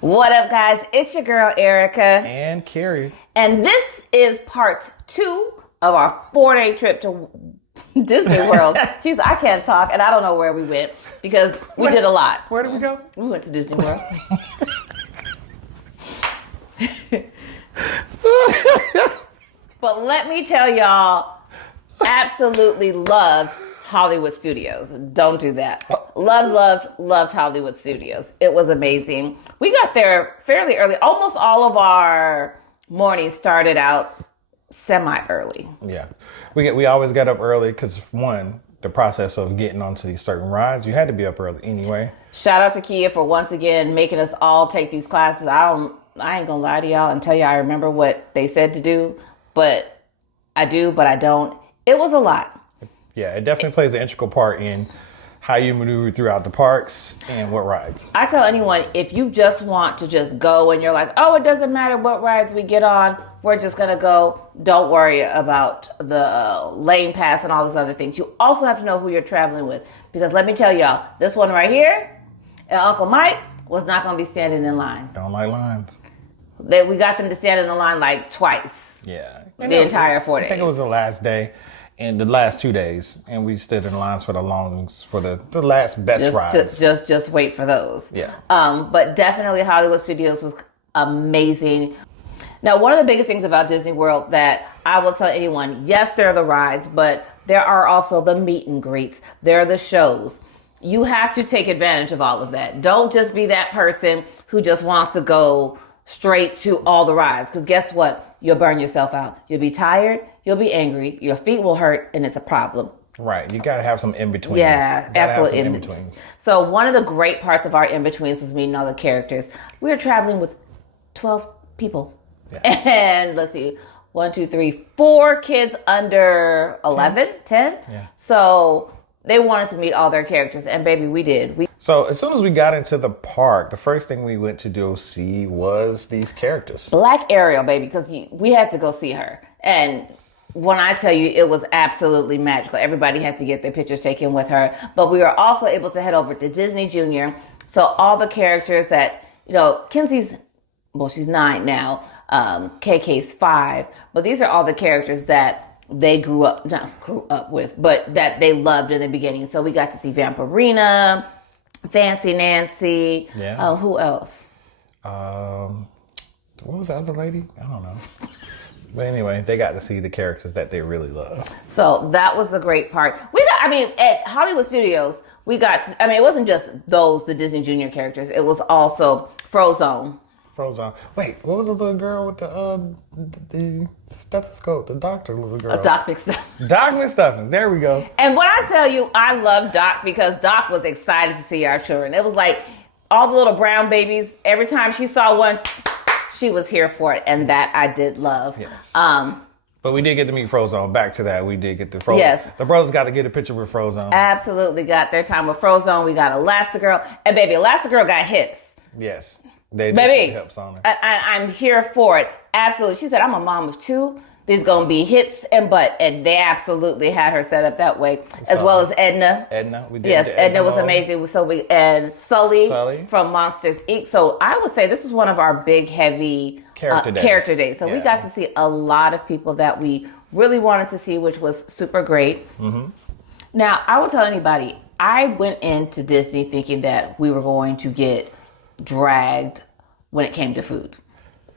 What up, guys? It's your girl, Erica. And Carrie. And this is part 2 of our 4-day trip to Disney World. Jeez, I can't talk, and I don't know where we went because we did a lot. Where did we go? We went to Disney World. But let me tell y'all, absolutely loved Hollywood Studios. Don't do that. Loved Hollywood Studios. It was amazing. We got there fairly early. Almost all of our mornings started out semi-early. Yeah. We always got up early because, one, the process of getting onto these certain rides, you had to be up early anyway. Shout out to Kia for once again making us all take these classes. I ain't gonna lie to y'all and tell you I remember what they said to do, but I do, but I don't. It was a lot. Yeah, it definitely plays an integral part in how you maneuver throughout the parks and what rides. I tell anyone, if you just want to just go and you're like, oh, it doesn't matter what rides we get on, we're just going to go. Don't worry about the lane pass and all those other things. You also have to know who you're traveling with. Because let me tell y'all, this one right here, and Uncle Mike was not going to be standing in line. Don't like lines. We got them to stand in the line like twice. Yeah. The entire 4 days. I think it was the last day. And the last 2 days, and we stood in lines for the last best rides. Just wait for those. Yeah. But definitely Hollywood Studios was amazing. Now, one of the biggest things about Disney World that I will tell anyone, yes, there are the rides, but there are also the meet and greets. There are the shows. You have to take advantage of all of that. Don't just be that person who just wants to go straight to all the rides. Because guess what? You'll burn yourself out. You'll be tired. You'll be angry. Your feet will hurt, and it's a problem. Right. You got to have some in-betweens. Yeah, absolutely. In-betweens. So one of the great parts of our in-betweens was meeting all the characters. We were traveling with 12 people. Yeah. And let's see, 1, 2, 3, 4 kids under 11, 10. Yeah. So they wanted to meet all their characters, and baby, we did. So as soon as we got into the park, the first thing we went to go see was these characters. Black Ariel, baby, because we had to go see her. And when I tell you, it was absolutely magical. Everybody had to get their pictures taken with her. But we were also able to head over to Disney Junior. So all the characters that, Kenzie's, she's 9 now. KK's 5. But these are all the characters that they grew up with, but that they loved in the beginning. So we got to see Vampirina, Fancy Nancy. Yeah. Who else? What was the other lady? I don't know. But anyway, they got to see the characters that they really love. So that was the great part. At Hollywood Studios, it wasn't just the Disney Junior characters. It was also Frozone. Frozone. Wait, what was the little girl with the stethoscope? The doctor little girl. Doc McStuffins. Doc McStuffins. There we go. And when I tell you, I love Doc because Doc was excited to see our children. It was like all the little brown babies. Every time she saw one, she was here for it, and that I did love. Yes. But we did get to meet Frozone. Back to that, we did get to Frozone. Yes. The brothers got to get a picture with Frozone. Absolutely got their time with Frozone. We got Elastigirl. And baby, Elastigirl got hips. Yes. They did baby, put hips on her. I'm here for it. Absolutely. She said, I'm a mom of 2. There's going to be hips and butt. And they absolutely had her set up that way. As well as Edna. We did. Yes, Edna was amazing. So and Sully from Monsters, Inc. So I would say this was one of our big, heavy character days. So we got to see a lot of people that we really wanted to see, which was super great. Mm-hmm. Now, I will tell anybody, I went into Disney thinking that we were going to get dragged when it came to food.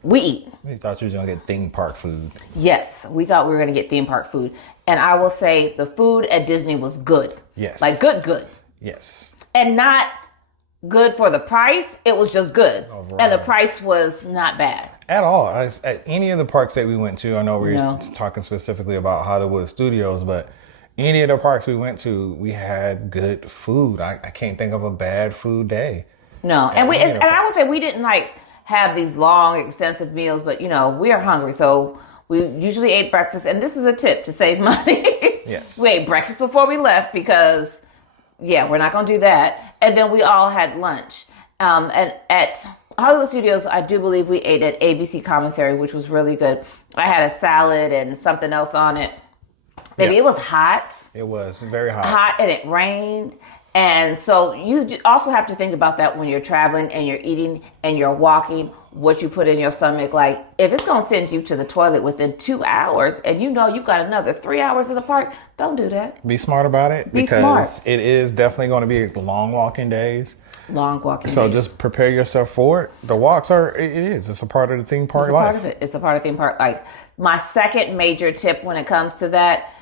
We eat. You thought you was going to get theme park food. Yes, we thought we were going to get theme park food. And I will say the food at Disney was good. Yes. Like good. Yes. And not good for the price. It was just good. Overall. And the price was not bad. At all. At any of the parks that we went to, I know we were talking specifically about Hollywood Studios, but any of the parks we went to, we had good food. I can't think of a bad food day. No. And I would say we didn't have these long, extensive meals, but we are hungry. So we usually ate breakfast, and this is a tip to save money. Yes. We ate breakfast before we left because, we're not going to do that. And then we all had lunch. And at Hollywood Studios, I do believe we ate at ABC Commissary, which was really good. I had a salad and something else on it. Baby, it was hot. It was very hot. Hot, and it rained. And so you also have to think about that when you're traveling and you're eating and you're walking, what you put in your stomach. Like, if it's going to send you to the toilet within 2 hours and you know you got another 3 hours in the park, don't do that. Be smart about it. Be because smart. It is definitely going to be long walking days. Long walking So days. just prepare yourself for it. The walks it's a part of the theme park It's a life. part of it. It's a part of theme park. Like, my second major tip when it comes to that,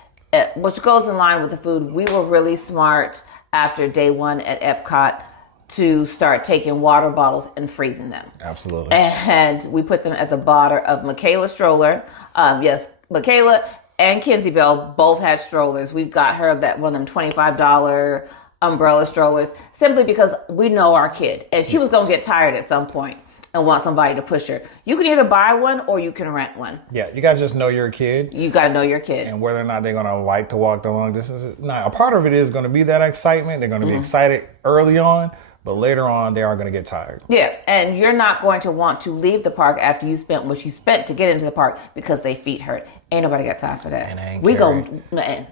which goes in line with the food, we were really smart after day one at Epcot to start taking water bottles and freezing them. Absolutely. And we put them at the bottom of Michaela's stroller. Yes, Michaela and Kenzie Bell both had strollers. We got her one of them $25 umbrella strollers simply because we know our kid. And she was going to get tired at some point and want somebody to push her. You can either buy one or you can rent one. Yeah, you got to just know your kid. You got to know your kid. And whether or not they're going to like to walk the long distance. Now, a part of it is going to be that excitement. They're going to be excited early on, but later on, they are going to get tired. Yeah, and you're not going to want to leave the park after you spent what you spent to get into the park because they feet hurt. Ain't nobody got time for that. And I ain't we going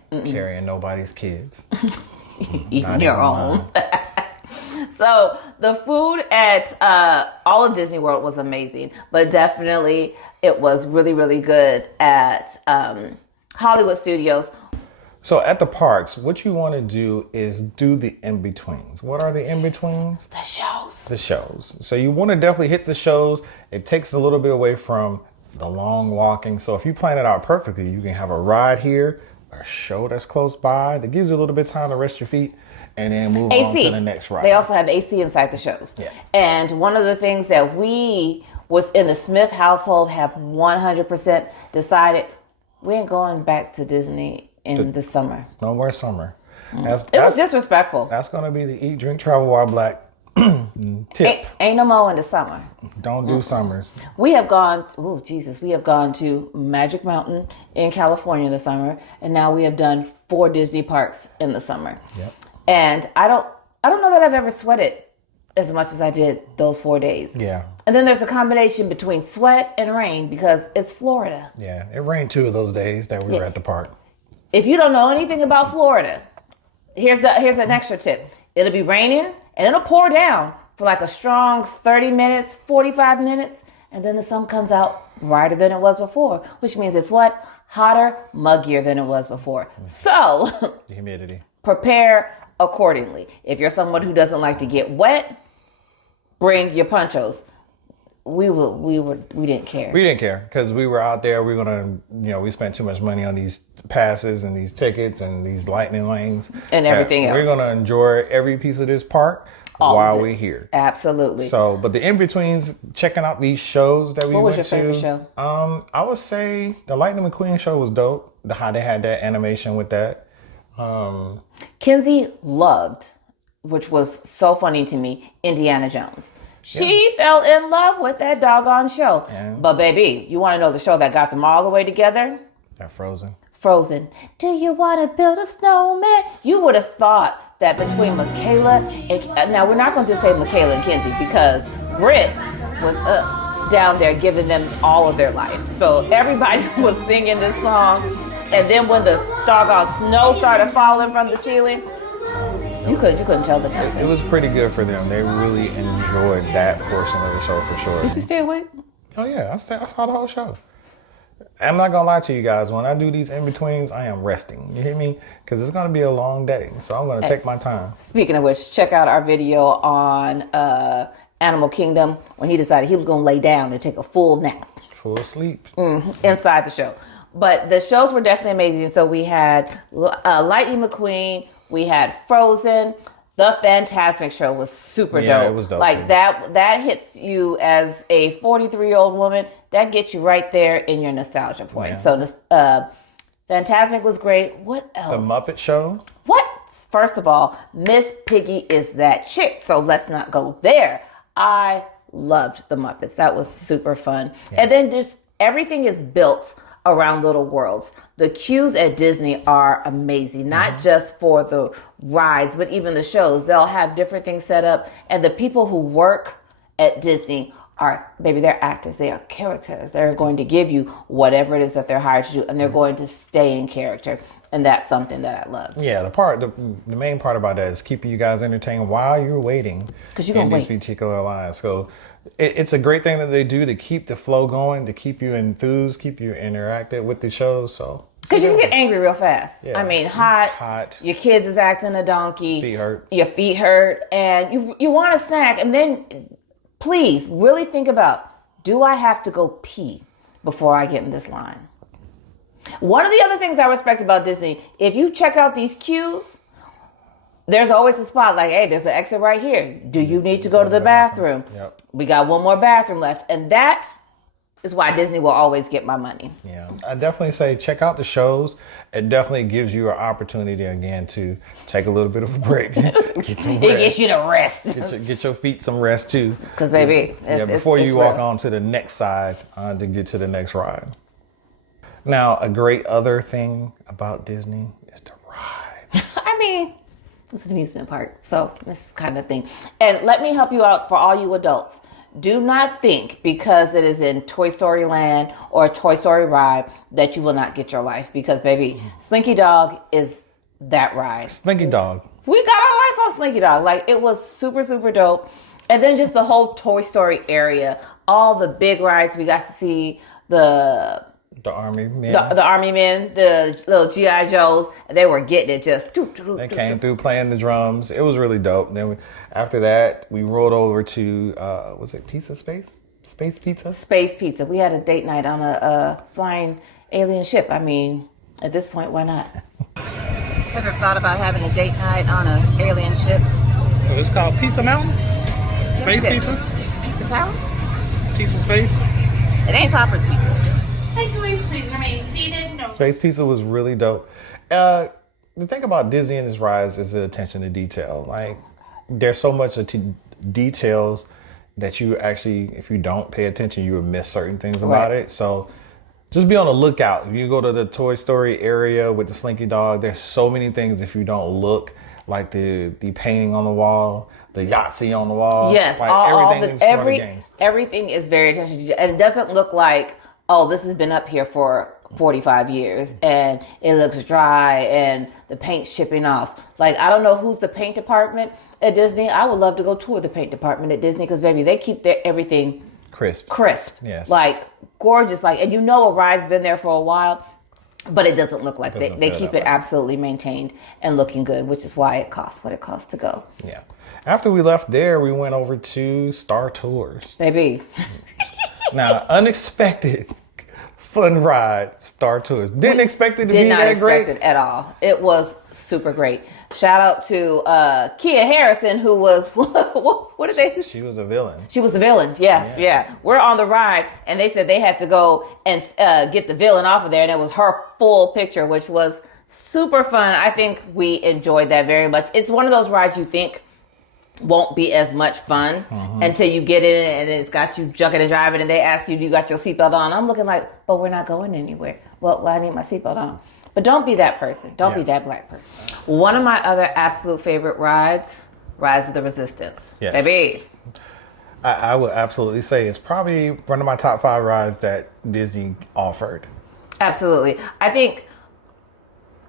carrying nobody's kids. even your own. So the food at all of Disney World was amazing, but definitely it was really, really good at Hollywood Studios. So at the parks, what you want to do is do the in-betweens. What are the in-betweens? The shows. The shows. So you want to definitely hit the shows. It takes a little bit away from the long walking. So if you plan it out perfectly, you can have a ride here, a show that's close by that gives you a little bit of time to rest your feet and then move on to the next ride. They also have AC inside the shows. Yeah. And one of the things that we within the Smith household have 100% decided, we ain't going back to Disney in the summer. No more summer. It was disrespectful. That's going to be the Eat, Drink, Travel While Black tip. Ain't no more in the summer. Don't do summers. We have gone, we have gone to Magic Mountain in California in the summer, and now we have done 4 Disney parks in the summer. Yep. And I don't know that I've ever sweated as much as I did those 4 days. Yeah. And then there's a combination between sweat and rain because it's Florida. Yeah. It rained 2 of those days that we were at the park. If you don't know anything about Florida, here's an extra tip. It'll be raining and it'll pour down for like a strong 30 minutes, 45 minutes, and then the sun comes out brighter than it was before, which means it's what? Hotter, muggier than it was before. So The humidity. prepare accordingly. If you're someone who doesn't like to get wet, bring your ponchos. We didn't care. We didn't care because we were out there. We were going to, we spent too much money on these passes and these tickets and these lightning lanes. And everything else. We're going to enjoy every piece of this park while we're here. Absolutely. So, but the in-betweens, checking out these shows that we went to. What was your favorite show? I would say the Lightning McQueen show was dope. How they had that animation with that. Kenzie loved, which was so funny to me, Indiana Jones. She fell in love with that doggone show. Yeah. But baby, you want to know the show that got them all the way together? That Frozen. Frozen. Do you want to build a snowman? You would have thought that between Michaela and... Now, we're not going to just say Michaela and Kenzie because Britt was down there giving them all of their life. So everybody was singing this song. And then when the doggone snow started falling from the ceiling, you couldn't tell the difference. It was pretty good for them. They really enjoyed that portion of the show for sure. Did you stay awake? Oh yeah, I saw the whole show. I'm not gonna lie to you guys. When I do these in-betweens, I am resting. You hear me? Because it's gonna be a long day, so I'm gonna take my time. Speaking of which, check out our video on Animal Kingdom when he decided he was gonna lay down and take a full nap Full sleep. inside the show. But the shows were definitely amazing. So we had Lightning McQueen, we had Frozen. The Fantasmic show was super dope. It was dope. Like too. that hits you as a 43-year-old woman. That gets you right there in your nostalgia point. Yeah. So Fantasmic was great. What else? The Muppet Show. What? First of all, Miss Piggy is that chick. So let's not go there. I loved the Muppets. That was super fun. Yeah. And then just everything is built around little worlds. The queues at Disney are amazing, not just for the rides, but even the shows. They'll have different things set up, and the people who work at Disney are, baby, they're actors. They are characters. They're going to give you whatever it is that they're hired to do, and they're going to stay in character. And that's something that I loved. Yeah, the main part about that is keeping you guys entertained while you're waiting in these particular lines. So it's a great thing that they do to keep the flow going, to keep you enthused, keep you interactive with the shows. So because you can get angry real fast. Yeah. I mean, hot. Your kids is acting a donkey. Feet hurt. Your feet hurt, and you want a snack, and then please really think about: do I have to go pee before I get in this line? One of the other things I respect about Disney, if you check out these queues, there's always a spot like, hey, there's an exit right here. Do you need to go to the bathroom? Yep. We got one more bathroom left. And that is why Disney will always get my money. Yeah, I definitely say check out the shows. It definitely gives you an opportunity again to take a little bit of a break. Get some rest. It gets you to rest. Get your feet some rest too. Because baby, before you walk real. on to the next side to get to the next ride. Now, a great other thing about Disney is the ride. I mean, it's an amusement park, so this kind of thing. And let me help you out for all you adults. Do not think because it is in Toy Story Land or Toy Story Ride that you will not get your life. Because, baby, Slinky Dog is that ride. Slinky Dog. We got our life on Slinky Dog. Like, it was super, super dope. And then just the whole Toy Story area, all the big rides we got to see, the Army Men. The Army Men, the little G.I. Joes, they were getting it just. They came through playing the drums. It was really dope. And then after that, we rolled over to, was it Pizza Space? Space Pizza? Space Pizza. We had a date night on a flying alien ship. I mean, at this point, why not? Ever thought about having a date night on an alien ship? It's called Pizza Mountain? Space Pizza? Pizza Palace? Pizza Space? It ain't Topper's Pizza. Hi, toys. Please remain seated. No. Space Pizza was really dope. The thing about Disney and its rides is the attention to detail. Like, there's so much details that you actually, if you don't pay attention, you will miss certain things about it. So just be on the lookout. If you go to the Toy Story area with the Slinky Dog, there's so many things if you don't look, like the painting on the wall, the Yahtzee on the wall. Yes, like everything is very attention to detail. And it doesn't look like, oh, this has been up here for 45 years and it looks dry and the paint's chipping off. Like, I don't know who's the paint department at Disney. I would love to go tour the paint department at Disney because, baby, they keep everything crisp. Yes. Like, gorgeous. Like, and you know a ride's been there for a while, but it doesn't look like they keep it absolutely maintained and looking good, which is why it costs what it costs to go. Yeah. After we left there, we went over to Star Tours. Baby. Now, unexpected fun ride, Star Tours. Didn't expect it to be that great. Did not expect it at all. It was super great. Shout out to Kia Harrison, who was, what did they say? She was a villain. She was the villain. Yeah. We're on the ride, and they said they had to go and get the villain off of there, and it was her full picture, which was super fun. I think we enjoyed that very much. It's one of those rides you think won't be as much fun until you get in it and it's got you jucking and driving and they ask you, do you got your seatbelt on? I'm looking like, but we're not going anywhere. Well, I need my seatbelt on. But don't be that person. Don't be that black person. One of my other absolute favorite rides, Rise of the Resistance. Yes. Baby. I would absolutely say it's probably one of my top 5 rides that Disney offered. Absolutely. I think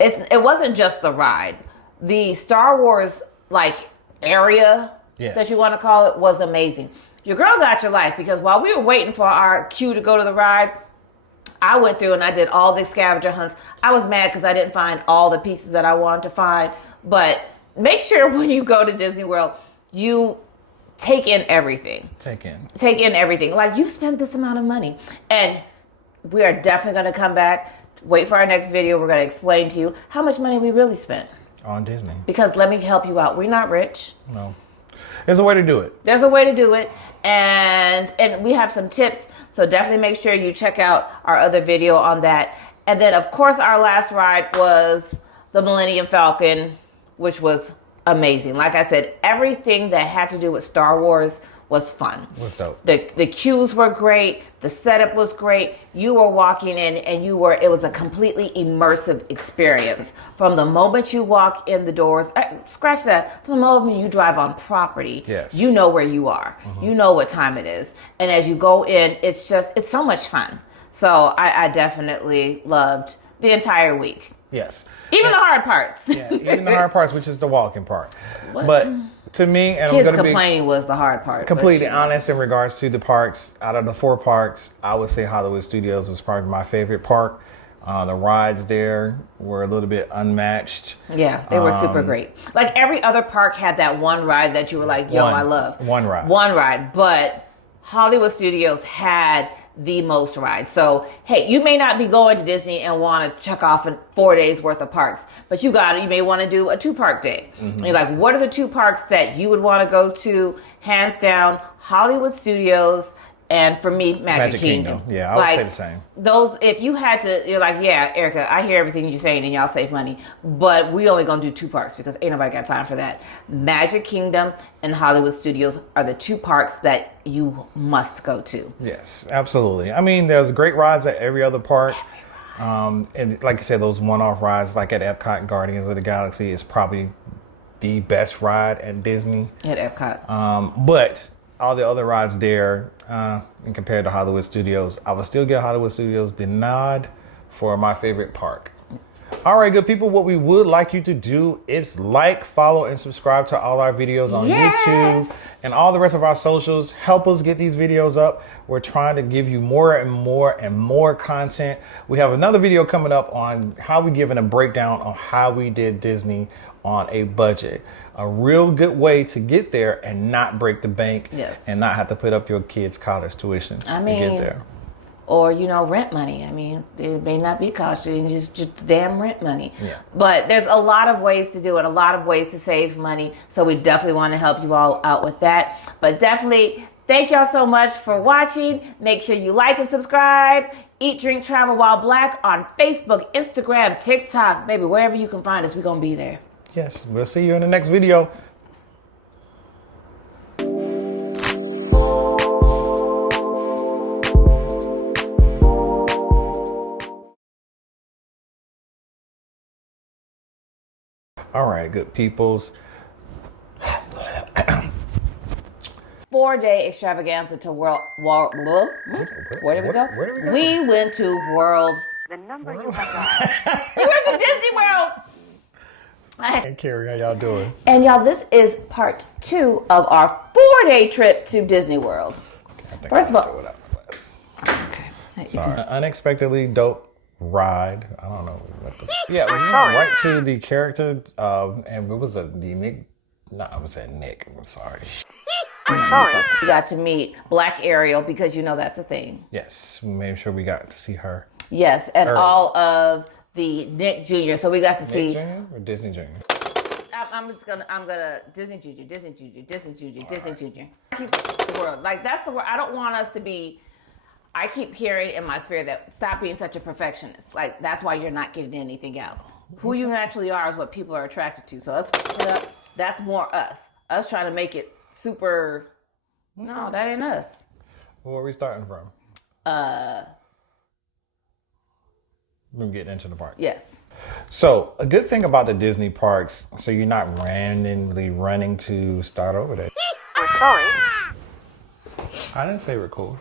it wasn't just the ride. The Star Wars, area that you want to call it was amazing. Your girl got your life because while we were waiting for our queue to go to the ride, I went through and I did all the scavenger hunts. I was mad because I didn't find all the pieces that I wanted to find. But make sure when you go to Disney World, you take in everything. Take in everything. Like, you've spent this amount of money. And we are definitely going to come back. Wait for our next video. We're going to explain to you how much money we really spent on Disney. Because let me help you out. We're not rich. No. There's a way to do it. There's a way to do it. And we have some tips. So definitely make sure you check out our other video on that. And then, of course, our last ride was the Millennium Falcon, which was amazing. Like I said, everything that had to do with Star Wars was fun. Was dope. The queues were great. The setup was great. You were walking in and it was a completely immersive experience. From the moment you walk in the doors, scratch that, from the moment you drive on property, Yes. you know where you are. You know what time it is. And as you go in, it's so much fun. So I definitely loved the entire week. Yes. Even the hard parts. Yeah, even the hard parts, which is the walking part. But to me, and I'm Kids going to be complaining was the hard part. completely but, honest in regards to the parks. Out of the 4 parks, I would say Hollywood Studios was probably my favorite park. The rides there were a little bit unmatched. Yeah, they were super great. Like every other park had that one ride that you were like, yo, I love. One ride. One ride. But Hollywood Studios had the most rides. So, hey, you may not be going to Disney and want to check off 4 days worth of parks, but you may want to do a 2-park day. And you're like, what are the 2 parks that you would want to go to? Hands down, Hollywood Studios, and for me, Magic Kingdom. Yeah, I would say the same. Those, if you had to, you're like, yeah, Erica, I hear everything you're saying and y'all save money, but we only gonna do 2 parks because ain't nobody got time for that. Magic Kingdom and Hollywood Studios are the 2 parks that you must go to. Yes, absolutely. I mean, there's great rides at every other park. And like you said, those one-off rides like at Epcot Guardians of the Galaxy is probably the best ride at Disney. At Epcot. But all the other rides there, and compared to Hollywood Studios, I would still give Hollywood Studios the nod for my favorite park. All right, good people, what we would like you to do is like, follow, and subscribe to all our videos on YouTube and all the rest of our socials. Help us get these videos up. We're trying to give you more and more and more content. We have another video coming up on how we giving a breakdown on how we did Disney on a budget. A real good way to get there and not break the bank. Yes. And not have to put up your kids' college tuition to get there. Or, rent money. I mean, it may not be college, it's just damn rent money. Yeah. But there's a lot of ways to do it, a lot of ways to save money. So we definitely want to help you all out with that. But definitely, thank y'all so much for watching. Make sure you like and subscribe. Eat, Drink, Travel While Black on Facebook, Instagram, TikTok. Baby, wherever you can find us, we're going to be there. Yes, we'll see you in the next video. All right, good peoples. 4-day extravaganza to where did we go? Where did we go? We went to World. The number you have dialed. We went to Disney World. Hey, Carrie, how y'all doing? And y'all, this is part 2 of our 4-day trip to Disney World. First of all, okay. Sorry. Unexpectedly dope ride. I don't know what the. Yeah, we went right to the character, and it was the Nick. No, I would say Nick. I'm sorry. We got to meet Black Ariel because that's a thing. Yes, we made sure we got to see her. Yes, and Early. all of the Nick Jr. So we got to see. Nick Jr. or Disney Jr. I'm gonna Disney Jr. Keep the world like that's the word. I don't want us to be. I keep hearing in my spirit that stop being such a perfectionist. Like that's why you're not getting anything out. Who you naturally are is what people are attracted to. So let's put up. That's more us. Us trying to make it super. No, that ain't us. Where are we starting from? We're getting into the park. Yes. So a good thing about the Disney parks, so you're not randomly running to start over there. We're sorry. I didn't say record.